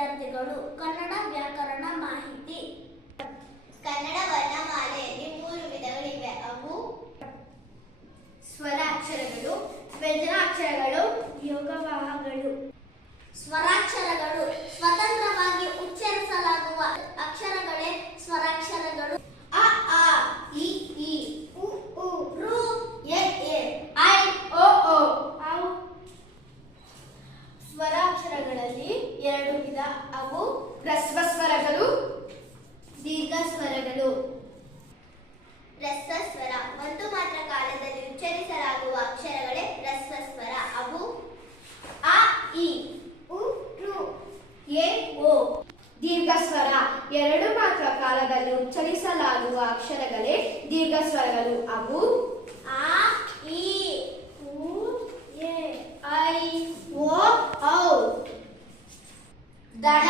ವಿದ್ಯಾರ್ಥಿಗಳು ಕನ್ನಡ ವ್ಯಾಕರಣ ಮಾಹಿತಿ. ಕನ್ನಡ ವರ್ಣಮಾಲೆಯಲ್ಲಿ ಮೂರು ವಿಧಗಳಿವೆ. ಅವು ಸ್ವರಾಕ್ಷರಗಳು ವ್ಯಂಜನಾಕ್ಷರಗಳು ಯೋಗವಾಹಗಳು. ಸ್ವರಾಕ್ಷರಗಳು ಸ್ವತಂತ್ರವಾಗಿ ಉಚ್ಚರಿಸಲಾಗುವ ಅಕ್ಷರಗಳೇ ಸ್ವರಾಕ್ಷರಗಳು. ಅ ಆ ಇ ಈ ಉ ಉ ರು ಎ ಐ ಓ ಓ. ಔ ಸ್ವರಾಕ್ಷರಗಳಲ್ಲಿ ಎರಡು ಓ ದೀರ್ಘ ದೀರ್ಘಸ್ವರ. ಎರಡು ಮಾತ್ರ ಕಾಲದಲ್ಲಿ ಉಚ್ಚರಿಸಲಾಗುವ ಅಕ್ಷರಗಳೇ ದೀರ್ಘ ಸ್ವರಗಳು ಅವು ಆ ಇ ಉ ಎ ಐ ಓ ಔ. ದಡ